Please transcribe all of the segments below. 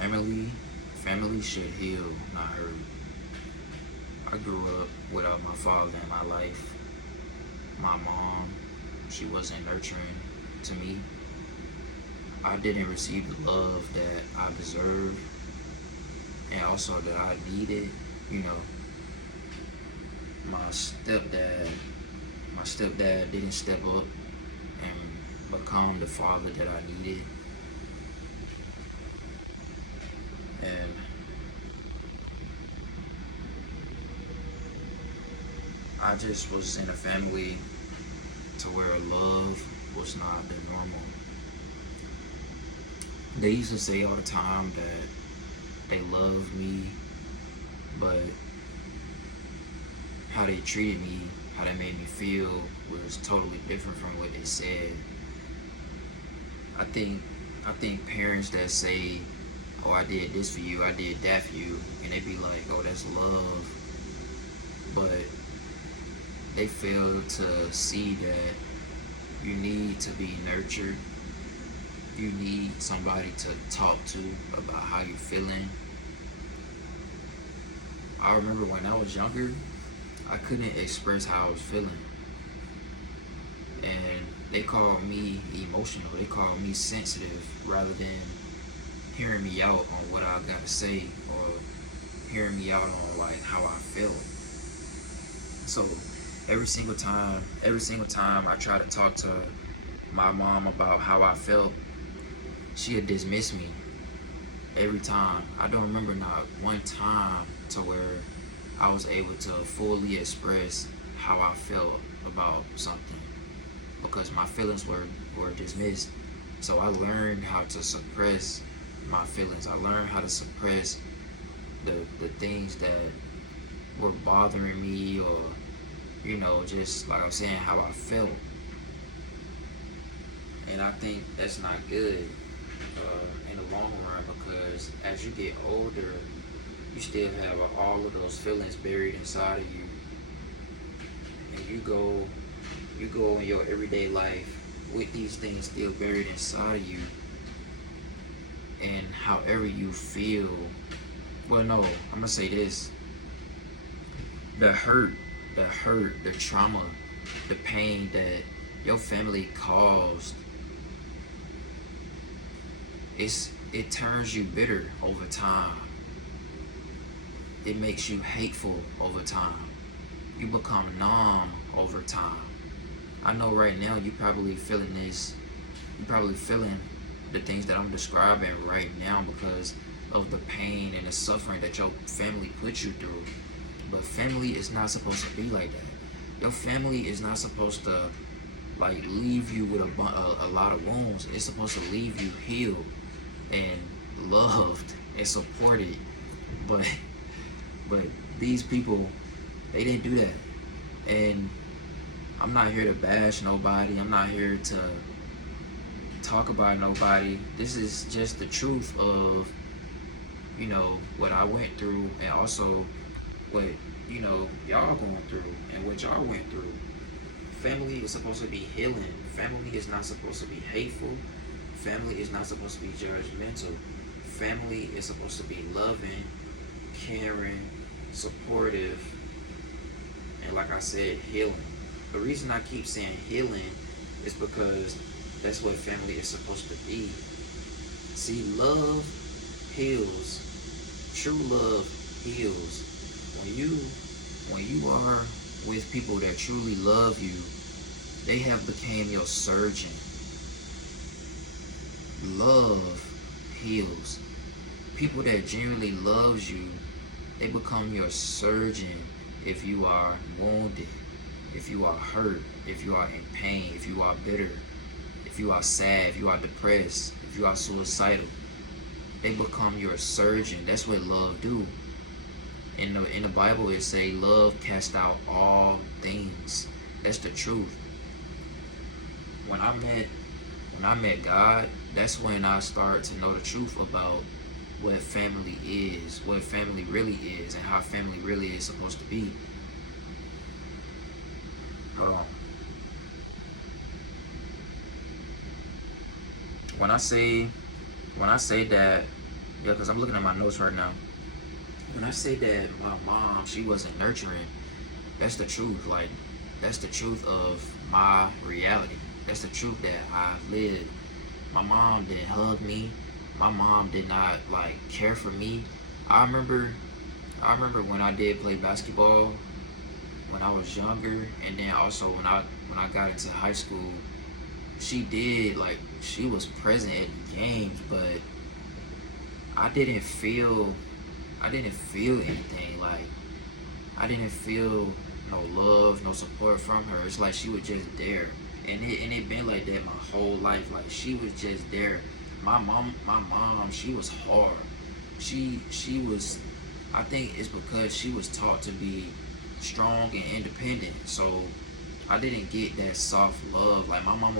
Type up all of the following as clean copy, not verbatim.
Family should heal, not hurt. I grew up without my father in my life. My mom, she wasn't nurturing to me. I didn't receive the love that I deserved and also that I needed. You know, my stepdad, my stepdad didn't step up and become the father that I needed. And I just was in a family to where love was not the normal. They used to say all the time that they loved me, but how they treated me, how they made me feel was totally different from what they said. I think I think parents that say, "Oh, I did this for you, I did that for you," and they be like, "Oh, that's love," but they fail to see that you need to be nurtured. You need somebody to talk to about how you're feeling. I remember when I was younger, I couldn't express how I was feeling. And they called me emotional. They called me sensitive rather than hearing me out on what I gotta say or hearing me out on like how I feel. So every single time I try to talk to my mom about how I felt, she'd dismiss me every time. I don't remember not one time to where I was able to fully express how I felt about something because my feelings were dismissed. So I learned how to suppress my feelings. I learned how to suppress the things that were bothering me or, just like I was saying, how I felt. And I think that's not good in the long run because as you get older, you still have all of those feelings buried inside of you, and you go in your everyday life with these things still buried inside of you, and however you feel. Well, no, I'm gonna say this: the hurt, the trauma, the pain that your family caused, it turns you bitter over time. It makes you hateful over time. You become numb over time. I know right now you probably feeling this. You probably feeling the things that I'm describing right now because of the pain and the suffering that your family put you through. But family is not supposed to be like that. Your family is not supposed to like leave you with a lot of wounds. It's supposed to leave you healed and loved and supported. But but these people, they didn't do that. And I'm not here to bash nobody. I'm not here to talk about nobody. This is just the truth of, what I went through and also what, y'all going through and what y'all went through. Family is supposed to be healing. Family is not supposed to be hateful. Family is not supposed to be judgmental. Family is supposed to be loving, caring, supportive, and like I said, healing. The reason I keep saying healing is because that's what family is supposed to be. See, love heals. True love heals. When you are with people that truly love you, they have became your surgeon. Love heals. People that genuinely loves you, they become your surgeon if you are wounded, if you are hurt, if you are in pain, if you are bitter, if you are sad, if you are depressed, if you are suicidal. They become your surgeon. That's what love do. In the Bible it say love cast out all things. That's the truth. When I met God, that's when I started to know the truth about what family is, what family really is, and how family really is supposed to be. Hold on. When I say that Yeah, because I'm looking at my notes right now. When I say that my mom, she wasn't nurturing, that's the truth. Like, that's the truth of my reality. That's the truth that I lived. My mom didn't hug me. My mom did not like care for me. I remember when I did play basketball when I was younger, and then also when I got into high school, she did like she was present at the games, but I didn't feel anything. Like I didn't feel no love, no support from her. It's like she was just there, and it been like that my whole life. Like she was just there. My mom, she was hard. She was. I think it's because she was taught to be strong and independent. So I didn't get that soft love. Like my mom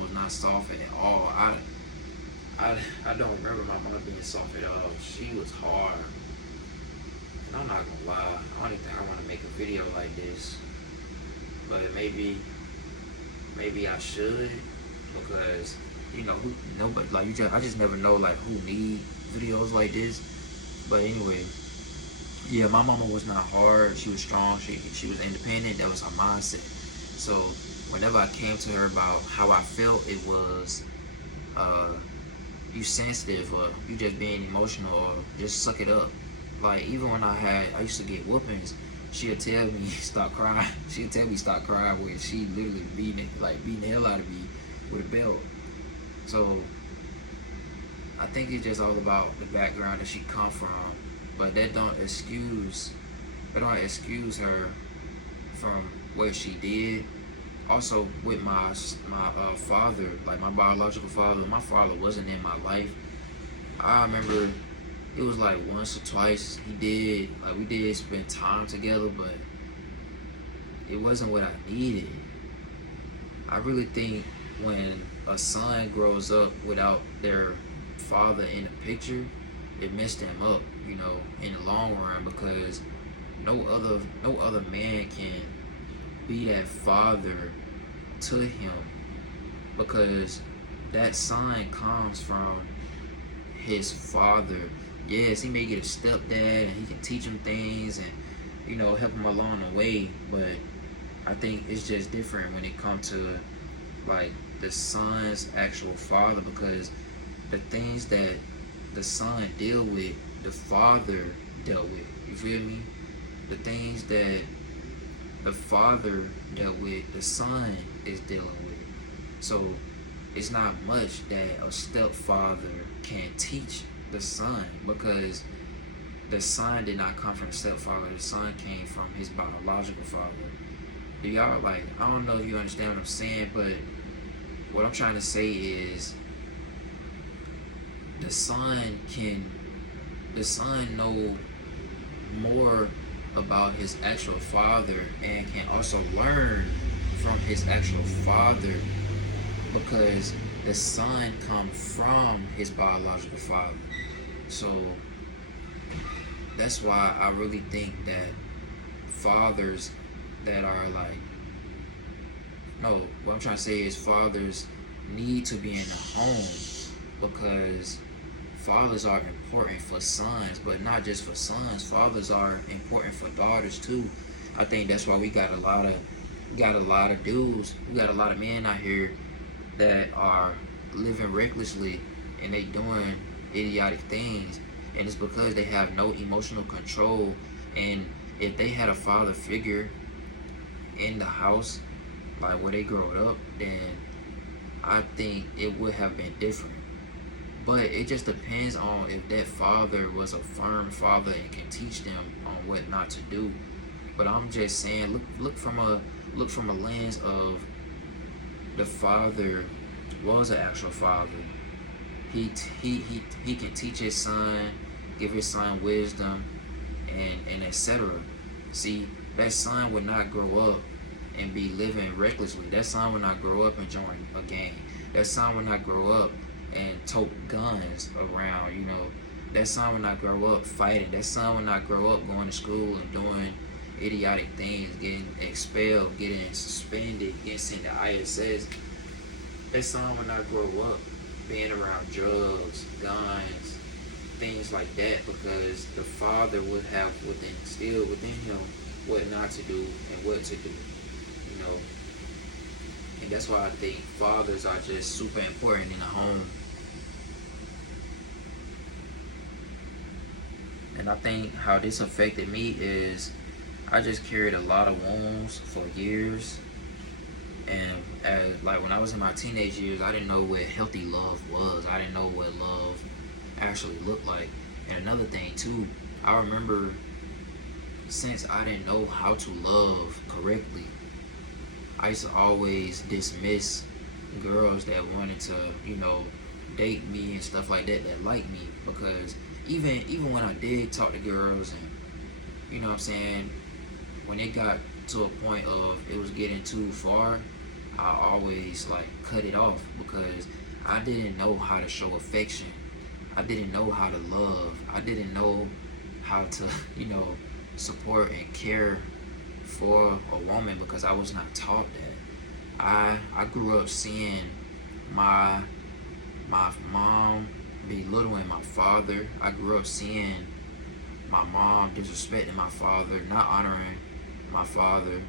was not soft at all. I don't remember my mom being soft at all. She was hard. And I'm not gonna lie. I don't even think I want to make a video like this, but maybe I should, because who nobody like I just never know like who need videos like this. But anyway, yeah, my mama was not hard. She was strong. She was independent. That was her mindset. So whenever I came to her about how I felt, it was uh, you sensitive, or you just being emotional, or just suck it up. Like even when I used to get whoopings, she'll tell me stop crying. She'll tell me stop crying when she literally beating the hell out of me with a belt. So I think it's just all about the background that she come from, but that don't excuse her from what she did. Also with my father, like my biological father, my father wasn't in my life. I remember it was like once or twice we did spend time together, but it wasn't what I needed. I really think when a son grows up without their father in the picture, it messed them up, in the long run, because no other man can be that father to him, because that son comes from his father. Yes, he may get a stepdad and he can teach him things and help him along the way, but I think it's just different when it comes to like the son's actual father, because the things that the son deal with, the father dealt with. You feel me? The things that the father dealt with, the son is dealing with. So it's not much that a stepfather can teach the son, because the son did not come from the stepfather. The son came from his biological father. Do y'all I don't know if you understand what I'm saying, but what I'm trying to say is the son know more about his actual father, and can also learn from his actual father, because the son comes from his biological father. So that's why I really think that fathers that are no, what I'm trying to say is fathers need to be in the home, because fathers are important for sons, but not just for sons. Fathers are important for daughters too. I think that's why we got a lot of dudes, we got a lot of men out here that are living recklessly, and they doing idiotic things, and it's because they have no emotional control. And if they had a father figure in the house, like where they grow up, then I think it would have been different. But it just depends on if that father was a firm father and can teach them on what not to do. But I'm just saying, look from a lens of the father was an actual father. He can teach his son, give his son wisdom, and etc. See, that son would not grow up and be living recklessly. That son would not grow up and join a gang. That son would not grow up and tote guns around. That son would not grow up fighting. That son would not grow up going to school and doing idiotic things, getting expelled, getting suspended, getting sent to ISS. That son would not grow up being around drugs, guns, things like that because the Father would have within instilled within him what not to do and what to do. You know, and that's why I think fathers are just super important in the home. And I think how this affected me is I just carried a lot of wounds for years. And as like when I was in my teenage years, I didn't know what healthy love was. I didn't know what love actually looked like. And another thing too, I remember since I didn't know how to love correctly, I used to always dismiss girls that wanted to, date me and stuff like that liked me because even when I did talk to girls and you know what I'm saying, when it got to a point of it was getting too far, I always like cut it off because I didn't know how to show affection. I didn't know how to love. I didn't know how to, support and care for a woman because I was not taught that. I grew up seeing my mom belittling my father. I grew up seeing my mom disrespecting my father, not honoring my father,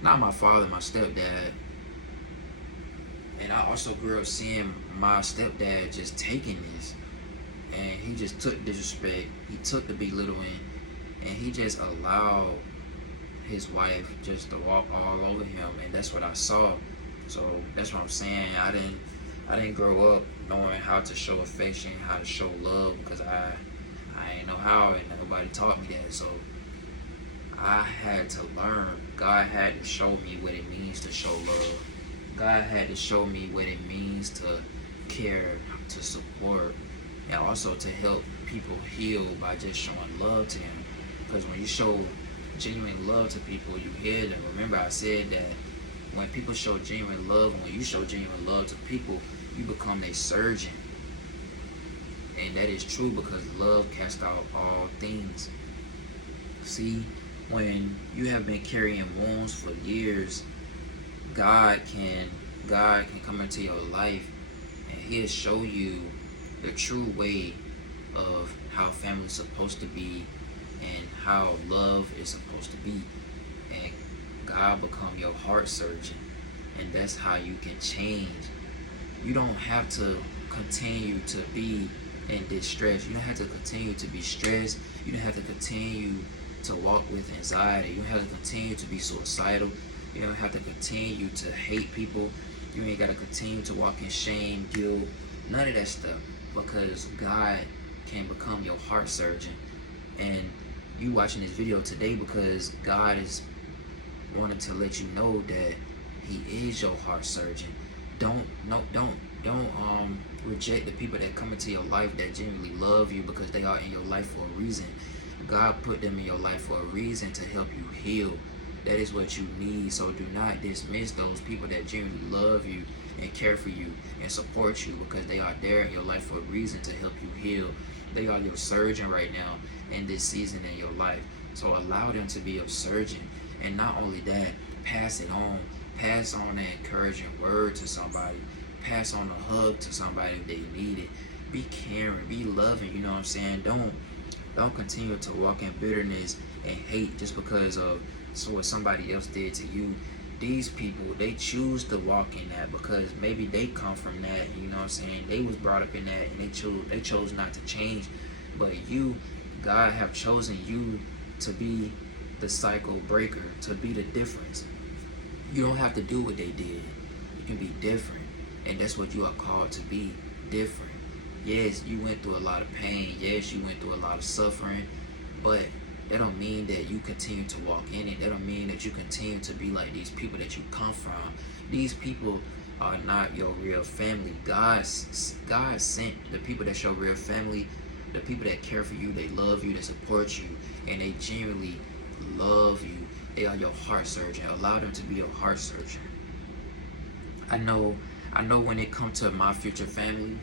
not my father, my stepdad. And I also grew up seeing my stepdad just taking this, and he just took disrespect, he took the belittling, and he just allowed his wife just to walk all over him, and that's what I saw. So that's what I'm saying. I didn't grow up knowing how to show affection, how to show love, because I didn't know how, and nobody taught me that. So I had to learn. God had to show me what it means to show love. God had to show me what it means to care, to support, and also to help people heal by just showing love to them. Because when you show genuine love to people, you heal them. Remember I said that when people show genuine love, when you show genuine love to people, you become a surgeon. And that is true because love casts out all things. See, when you have been carrying wounds for years, God can come into your life and he'll show you the true way of how family's supposed to be and how love is supposed to be. And God become your heart surgeon. And that's how you can change. You don't have to continue to be in distress. You don't have to continue to be stressed. You don't have to continue to walk with anxiety. You don't have to continue to be suicidal. You don't have to continue to hate people. You ain't got to continue to walk in shame, guilt, none of that stuff, because God can become your heart surgeon. And you watching this video today because God is wanting to let you know that he is your heart surgeon. Don't reject the people that come into your life that genuinely love you because they are in your life for a reason. God put them in your life for a reason to help you heal. That is what you need. So do not dismiss those people that genuinely love you and care for you and support you because they are there in your life for a reason to help you heal. They are your surgeon right now in this season in your life. So allow them to be your surgeon. And not only that, pass it on. Pass on that encouraging word to somebody. Pass on a hug to somebody if they need it. Be caring, be loving, you know what I'm saying? Don't continue to walk in bitterness and hate just because of what somebody else did to you. These people, they choose to walk in that because maybe they come from that, you know what I'm saying? They was brought up in that and they chose not to change. But you, God have chosen you to be the cycle breaker, to be the difference. You don't have to do what they did. You can be different. And that's what you are called to be, different. Yes, you went through a lot of pain. Yes, you went through a lot of suffering. But that don't mean that you continue to walk in it. That don't mean that you continue to be like these people that you come from. These people are not your real family. God sent the people that show real family, the people that care for you, they love you, they support you, and they genuinely love you. They are your heart surgeon. Allow them to be your heart surgeon. I know when it comes to my future family,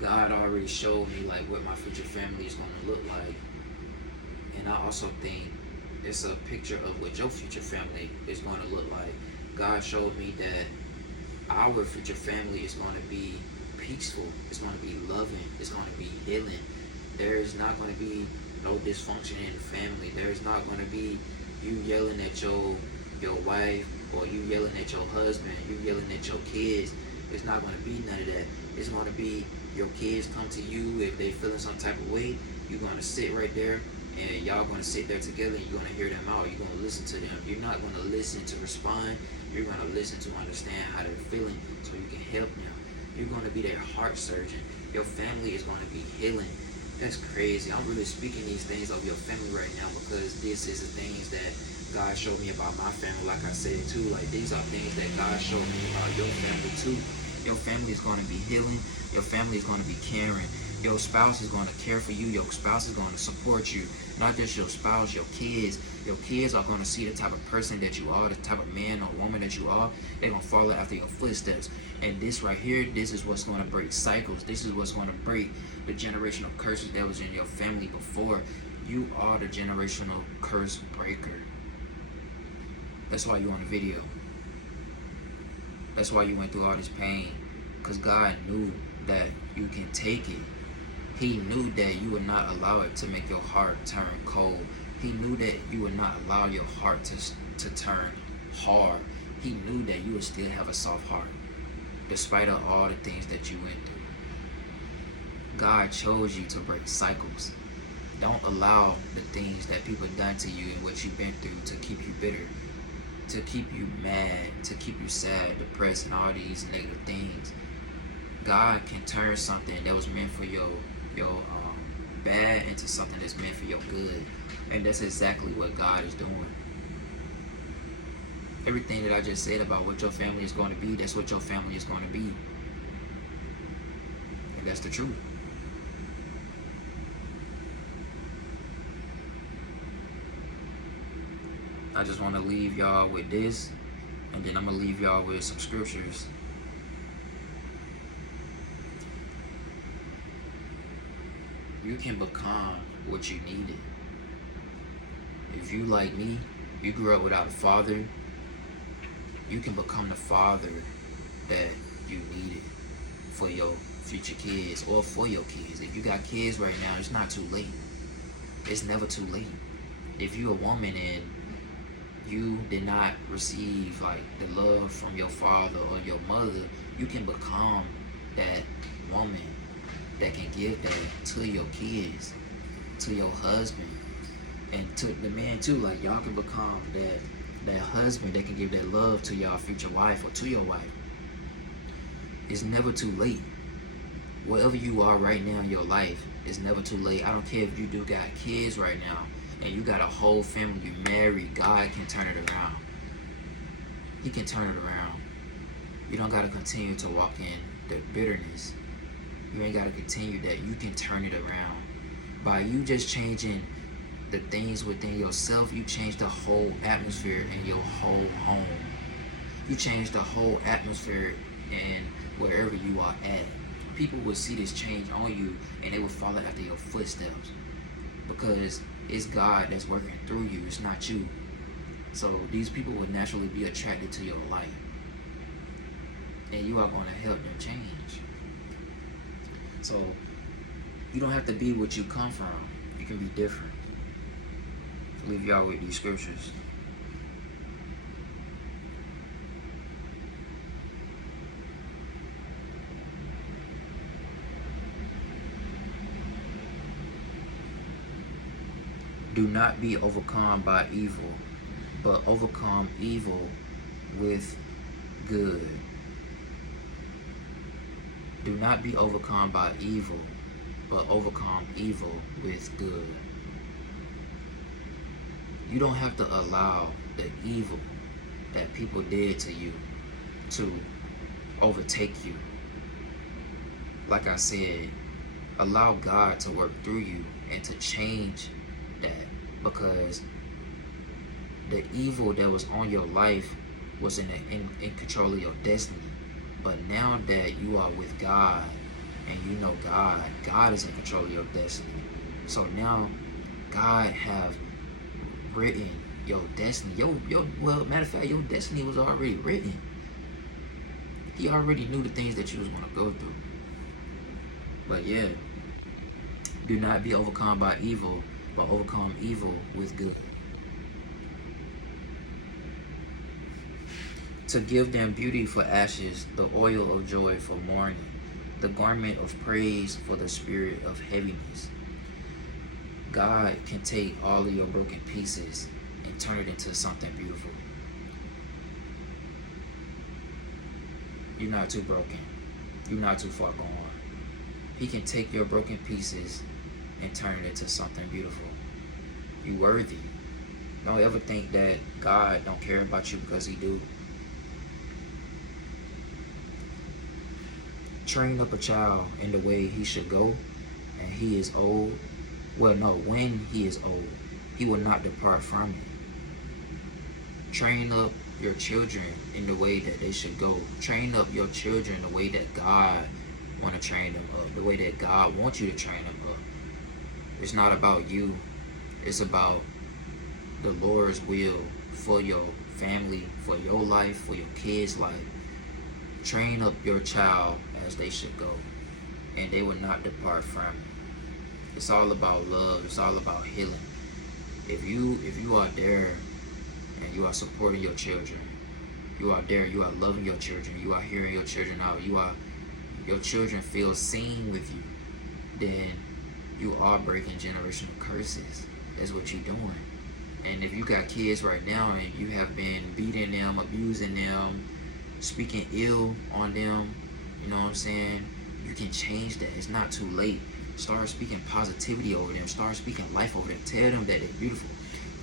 God already showed me like what my future family is going to look like. And I also think it's a picture of what your future family is going to look like. God showed me that our future family is going to be peaceful. It's going to be loving. It's going to be healing. There is not going to be no dysfunction in the family. There is not going to be you yelling at your wife, or you yelling at your husband, you yelling at your kids. It's not going to be none of that. It's going to be your kids come to you if they feeling some type of way. You're going to sit right there, and y'all going to sit there together, and you're going to hear them out. You're going to listen to them. You're not going to listen to respond. You're going to listen to understand how they're feeling so you can help them. You're going to be their heart surgeon. Your family is going to be healing. That's crazy. I'm really speaking these things of your family right now, because this is the things that God showed me about my family. Like I said too, like these are things that God showed me about your family too. Your family is going to be healing. Your family is going to be caring. Your spouse is going to care for you. Your spouse is going to support you. Not just your spouse, your kids. Your kids are going to see the type of person that you are, the type of man or woman that you are. They're going to follow after your footsteps. And this right here, this is what's going to break cycles. This is what's going to break the generational curses that was in your family before. You are the generational curse breaker. That's why you're on the video. That's why you went through all this pain. Because God knew that you can take it. He knew that you would not allow it to make your heart turn cold. He knew that you would not allow your heart to turn hard. He knew that you would still have a soft heart, despite of all the things that you went through. God chose you to break cycles. Don't allow the things that people done to you and what you've been through to keep you bitter, to keep you mad, to keep you sad, depressed, and all these negative things. God can turn something that was meant for your bad into something that's meant for your good. And that's exactly what God is doing. Everything that I just said about what your family is going to be, that's what your family is going to be. And that's the truth. I just want to leave y'all with this, and then I'm going to leave y'all with some scriptures. You can become what you needed. If you, like me, you grew up without a father, you can become the father that you needed for your future kids or for your kids. If you got kids right now, it's not too late. It's never too late. If you're a woman and you did not receive like the love from your father or your mother, you can become that woman that can give that to your kids, to your husband, and to the man too. Like y'all can become that husband that can give that love to your future wife or to your wife. It's never too late. Wherever you are right now in your life, it's never too late. I don't care if you do got kids right now and you got a whole family, you married, God can turn it around. He can turn it around. You don't got to continue to walk in the bitterness. You ain't got to continue that. You can turn it around. By you just changing the things within yourself, you change the whole atmosphere in your whole home. You change the whole atmosphere in wherever you are at. People will see this change on you and they will follow after your footsteps, because it's God that's working through you. It's not you. So these people will naturally be attracted to your light, and you are going to help them change. So you don't have to be what you come from. You can be different. I'll leave y'all with these scriptures. Do not be overcome by evil, but overcome evil with good. Do not be overcome by evil, but overcome evil with good. You don't have to allow the evil that people did to you to overtake you. Like I said, allow God to work through you and to change that, because the evil that was on your life was in control of your destiny. But now that you are with God and you know God is in control of your destiny. So now God have written your destiny. Well, matter of fact, your destiny was already written. He already knew the things that you was going to go through. But yeah, Do not be overcome by evil, but overcome evil with good. To give them beauty for ashes, the oil of joy for mourning, the garment of praise for the spirit of heaviness. God can take all of your broken pieces and turn it into something beautiful. You're not too broken. You're not too far gone. He can take your broken pieces and turn it into something beautiful. You worthy. Don't ever think that God don't care about you, because he do. Train up a child in the way he should go, and he is old. Well, no, when he is old, he will not depart from it. Train up your children in the way that they should go. Train up your children the way that God want to train them up, the way that God wants you to train them up. It's not about you. It's about the Lord's will for your family, for your life, for your kids' life. Train up your child as they should go, and they will not depart from it. It's all about love. It's all about healing. If you are there and you are supporting your children, you are there, you are loving your children, you are hearing your children out, your children feel seen with you, then you are breaking generational curses. That's what you're doing. And if you got kids right now and you have been beating them, abusing them, speaking ill on them, you know what I'm saying? You can change that. It's not too late. Start speaking positivity over them. Start speaking life over them. Tell them that they're beautiful.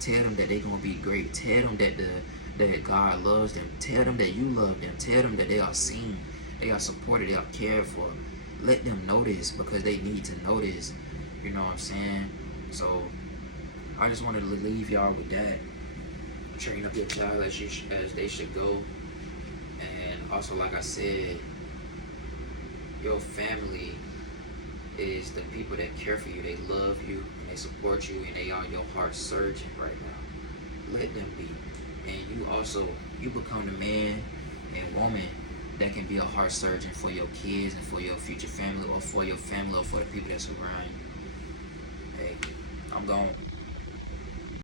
Tell them that they're gonna be great. Tell them that God loves them. Tell them that you love them. Tell them that they are seen, they are supported, they are cared for. Let them know this, because they need to know this. You know what I'm saying? So I just wanted to leave y'all with that. Train up your child as they should go. And also, like I said, your family is the people that care for you. They love you and they support you, and they are your heart surgeon right now. Let them be. And you become the man and woman that can be a heart surgeon for your kids and for your future family, or for your family, or for the people that surround you. Hey, I'm gone.